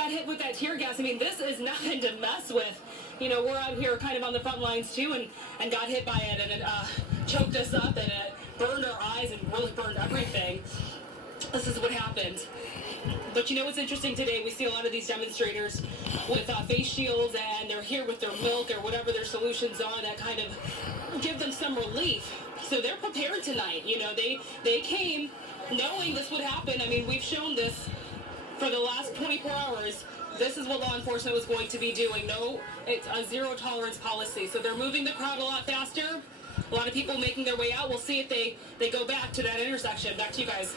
got hit with that tear gas. I mean, this is nothing to mess with. We're out here kind of on the front lines too, and got hit by it, and it choked us up, and it burned our eyes and really burned everything. This is what happened. But what's interesting today? We see a lot of these demonstrators with face shields, and they're here with their milk or whatever their solutions are that kind of give them some relief. So they're prepared tonight. They came knowing this would happen. I mean, we've shown this for the last 24 hours. This is what law enforcement was going to be doing. No, it's a zero tolerance policy. So they're moving the crowd a lot faster. A lot of people making their way out. We'll see if they go back to that intersection. Back to you guys.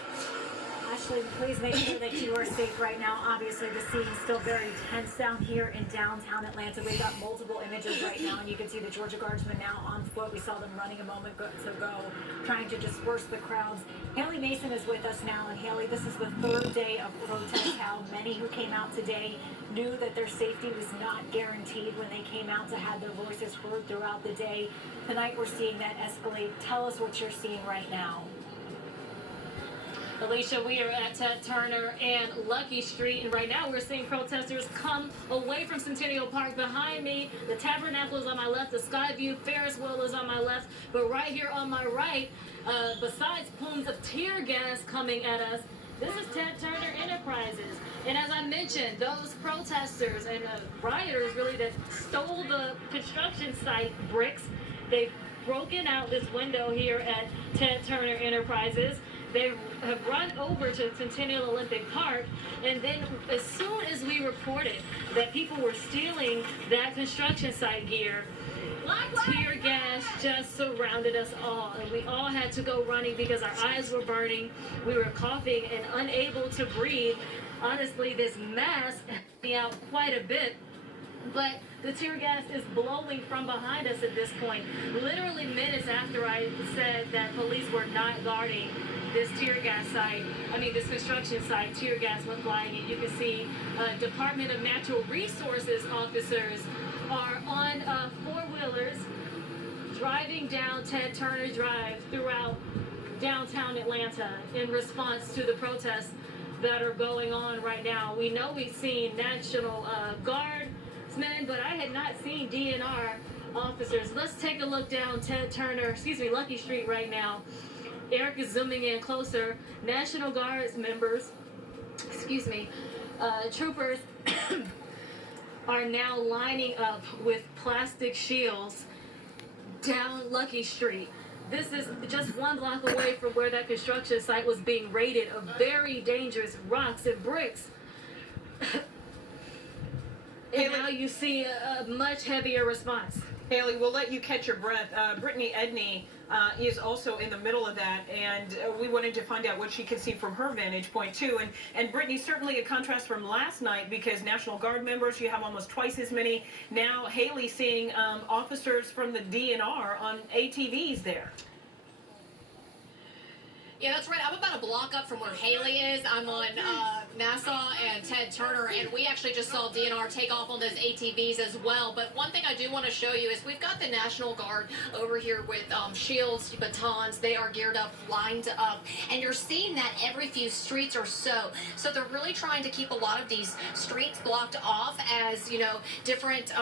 Ashley, please make sure that you are safe right now. Obviously, the scene is still very tense down here in downtown Atlanta. We've got multiple images right now, and you can see the Georgia Guardsmen now on foot. We saw them running a moment ago, trying to disperse the crowds. Haley Mason is with us now, and Haley, this is the third day of protest. How many who came out today knew that their safety was not guaranteed when they came out to have their voices heard throughout the day. Tonight, we're seeing that escalate. Tell us what you're seeing right now. Alicia, we are at Ted Turner and Lucky Street, and right now we're seeing protesters come away from Centennial Park. Behind me, the Tabernacle is on my left, the Skyview Ferris wheel is on my left, but right here on my right, besides plumes of tear gas coming at us, this is Ted Turner Enterprises. And as I mentioned, those protesters and rioters really that stole the construction site bricks, they've broken out this window here at Ted Turner Enterprises. They have run over to Centennial Olympic Park, and then as soon as we reported that people were stealing that construction site gear, tear gas just surrounded us all, and we all had to go running because our eyes were burning, we were coughing and unable to breathe. Honestly, this mask helped me out quite a bit, but the tear gas is blowing from behind us at this point. Literally minutes after I said that police were not guarding this this construction site, tear gas went flying, and you can see Department of Natural Resources officers are on four-wheelers driving down Ted Turner Drive throughout downtown Atlanta in response to the protests that are going on right now. We know we've seen National Guardsmen, but I had not seen DNR officers. Let's take a look down Lucky Street right now. Eric is zooming in closer. National Guards members, troopers are now lining up with plastic shields down Lucky Street. This is just one block away from where that construction site was being raided of very dangerous rocks and bricks. And now you see a much heavier response. Haley, we'll let you catch your breath. Brittany Edney is also in the middle of that, and we wanted to find out what she could see from her vantage point, too. And Brittany, certainly a contrast from last night because National Guard members, you have almost twice as many. Now Haley seeing officers from the DNR on ATVs there. Yeah, that's right. I'm about a block up from where Haley is. I'm on Nassau and Ted Turner, and we actually just saw DNR take off on those ATVs as well. But one thing I do want to show you is we've got the National Guard over here with shields, batons. They are geared up, lined up, and you're seeing that every few streets or so. So they're really trying to keep a lot of these streets blocked off as, different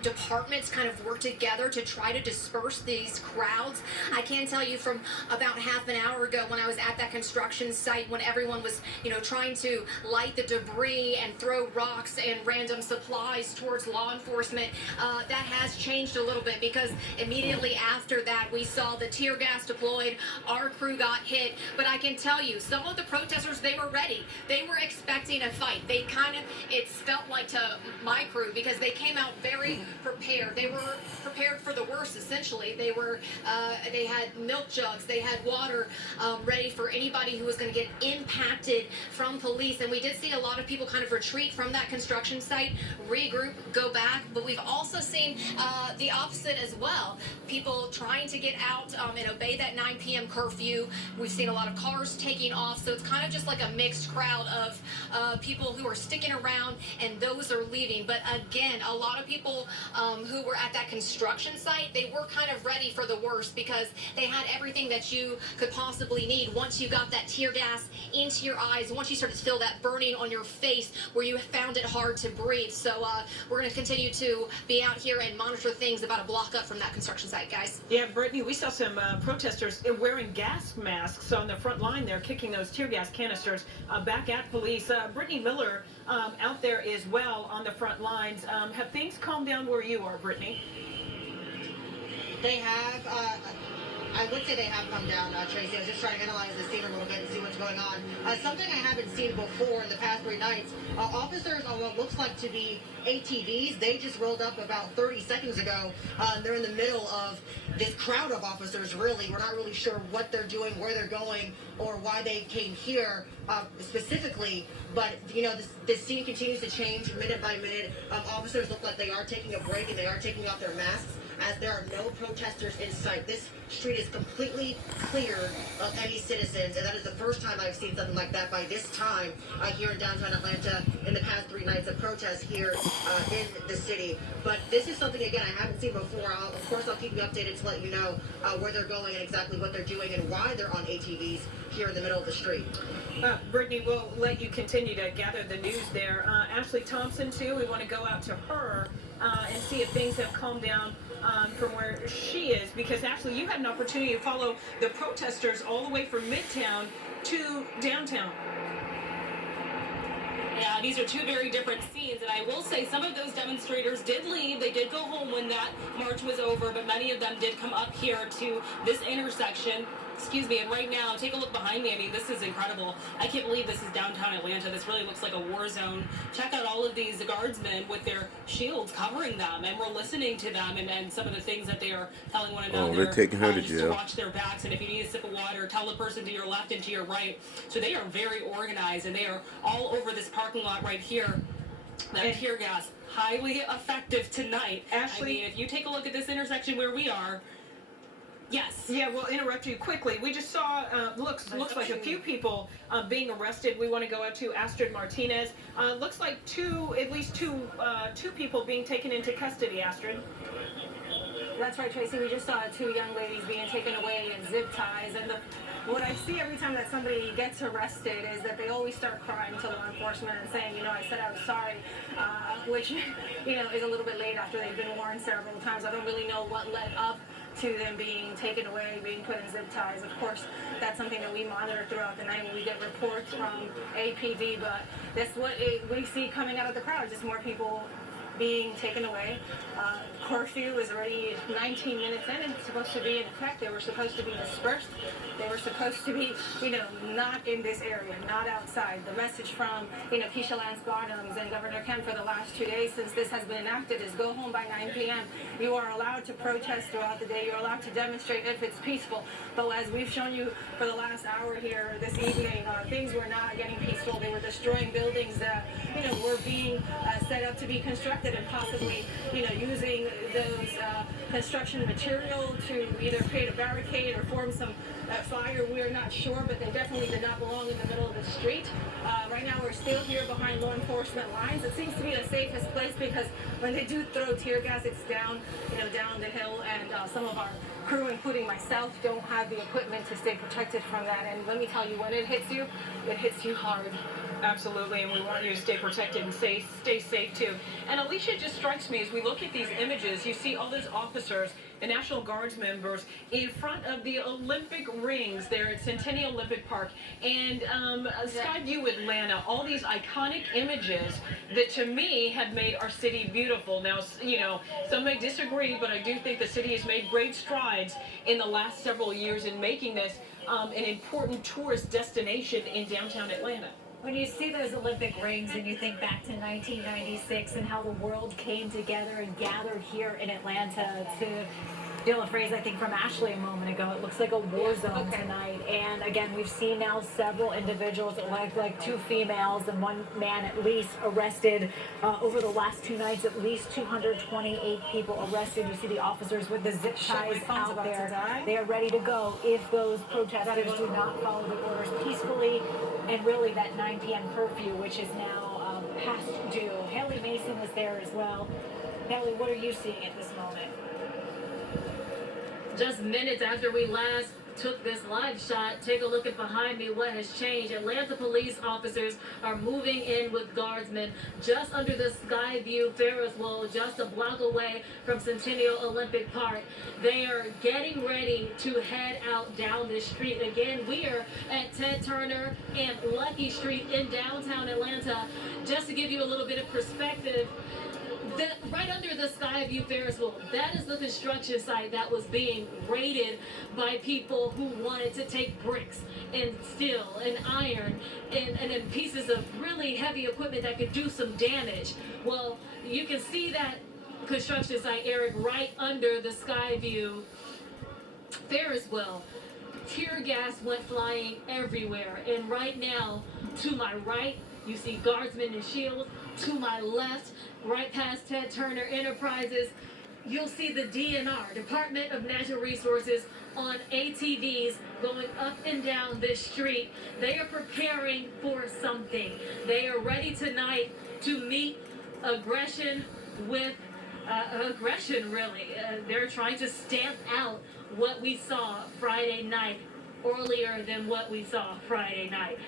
departments kind of work together to try to disperse these crowds. I can tell you from about half an hour ago when I was at that construction site, when everyone was, trying to light the debris and throw rocks and random supplies towards law enforcement, that has changed a little bit because immediately after that we saw the tear gas deployed, our crew got hit. But I can tell you, some of the protesters, they were ready. They were expecting a fight. It felt like to my crew because they came out very prepared. They were prepared for the worst, essentially. They had milk jugs, they had water ready for anybody who was going to get impacted from police. And we did see a lot of people kind of retreat from that construction site, regroup, go back. But we've also seen the opposite as well. People trying to get out and obey that 9 p.m. curfew. We've seen a lot of cars taking off. So it's kind of just like a mixed crowd of people who are sticking around and those are leaving. But again, a lot of people who were at that construction site, they were kind of ready for the worst because they had everything that you could possibly need once you got that tear gas into your eyes, once you started to feel that that burning on your face where you found it hard to breathe. So we're going to continue to be out here and monitor things about a block up from that construction site, guys. Yeah, Brittany, we saw some protesters wearing gas masks on the front line there, kicking those tear gas canisters back at police. Brittany Miller out there as well on the front lines. Have things calmed down where you are, Brittany? They have. I would say they have come down, Tracy. I was just trying to analyze the scene a little bit and see what's going on. Something I haven't seen before in the past 3 nights, officers on what looks like to be ATVs, they just rolled up about 30 seconds ago. They're in the middle of this crowd of officers, really. We're not really sure what they're doing, where they're going, or why they came here specifically. But, you know, this scene continues to change minute by minute. Officers look like they are taking a break and they are taking off their masks, as there are no protesters in sight. This street is completely cleared of any citizens, and that is the first time I've seen something like that by this time here in downtown Atlanta in the past 3 nights of protests here in the city. But this is something, again, I haven't seen before. Of course, I'll keep you updated to let you know where they're going and exactly what they're doing and why they're on ATVs here in the middle of the street. Brittany, we'll let you continue to gather the news there. Ashley Thompson, too, we want to go out to her and see if things have calmed down from where she is, because Ashley, you had an opportunity to follow the protesters all the way from Midtown to downtown. Yeah, these are 2 very different scenes, and I will say some of those demonstrators did leave. They did go home when that march was over, but many of them did come up here to this intersection. Excuse me, and right now, take a look behind me. I mean, this is incredible. I can't believe this is downtown Atlanta. This really looks like a war zone. Check out all of these guardsmen with their shields covering them, and we're listening to them and some of the things that they are telling one another. Oh, they're taking her to just jail. to watch their backs, and if you need a sip of water, tell the person to your left and to your right. So they are very organized, and they are all over this parking lot right here. That tear gas, highly effective tonight. Ashley, I mean, if you take a look at this intersection where we are, yes. Yeah, we'll interrupt you quickly. We just saw, looks like a few people being arrested. We want to go out to Astrid Martinez. Looks like at least two people being taken into custody, Astrid. That's right, Tracy. We just saw 2 young ladies being taken away in zip ties. And what I see every time that somebody gets arrested is that they always start crying to law enforcement and saying, you know, I said I was sorry, which, you know, is a little bit late after they've been warned several times. I don't really know what led up to them being taken away, being put in zip ties. Of course, that's something that we monitor throughout the night when we get reports from APD, but that's what we see coming out of the crowd, just more people being taken away. Curfew is already 19 minutes in and it's supposed to be in effect. They were supposed to be dispersed. They were supposed to be, you know, not in this area, not outside. The message from, you know, Keisha Lance Bottoms and Governor Kemp for the last 2 days since this has been enacted is go home by 9 p.m. You are allowed to protest throughout the day. You're allowed to demonstrate if it's peaceful. But as we've shown you for the last hour here this evening, things were not getting peaceful. They were destroying buildings that, you know, were being set up to be constructed and possibly, you know, using those construction material to either create a barricade or form some fire. We're not sure, but they definitely did not belong in the middle of the street. Right now we're still here behind law enforcement lines. It seems to be the safest place because when they do throw tear gas, it's down, you know, down the hill, and some of our crew, including myself, don't have the equipment to stay protected from that. And let me tell you, when it hits you hard. Absolutely, and we want you to stay protected and stay safe too. And Alicia, it just strikes me as we look at these images, you see all those officers and National Guards members in front of the Olympic rings there at Centennial Olympic Park and Skyview Atlanta, all these iconic images that to me have made our city beautiful. Now, you know, some may disagree, but I do think the city has made great strides in the last several years in making this an important tourist destination in downtown Atlanta. When you see those Olympic rings and you think back to 1996 and how the world came together and gathered here in Atlanta to steal a phrase I think from Ashley a moment ago, it looks like a war zone tonight. And again, we've seen now several individuals, like 2 females and 1 man at least, arrested over the last 2 nights. At least 228 people arrested. You see the officers with the zip ties out there. They are ready to go if those protesters do not follow the orders peacefully. And really that 9 p.m. curfew, which is now past due. Haley Mason was there as well. Haley, what are you seeing at this moment? Just minutes after we last took this live shot. Take a look at behind me what has changed. Atlanta police officers are moving in with guardsmen just under the Skyview Ferris wheel, just a block away from Centennial Olympic Park. They are getting ready to head out down this street. Again, we are at Ted Turner and Lucky Street in downtown Atlanta. Just to give you a little bit of perspective, right under the Skyview Ferris wheel, that is the construction site that was being raided by people who wanted to take bricks and steel and iron and pieces of really heavy equipment that could do some damage. Well, you can see that construction site, Eric, right under the Skyview Ferris wheel. Tear gas went flying everywhere. And right now, to my right, you see guardsmen in shields. To my left, right past Ted Turner Enterprises, you'll see the DNR, Department of Natural Resources, on ATVs going up and down this street. They are preparing for something. They are ready tonight to meet aggression with aggression, really. They're trying to stamp out what we saw Friday night, earlier than what we saw Friday night.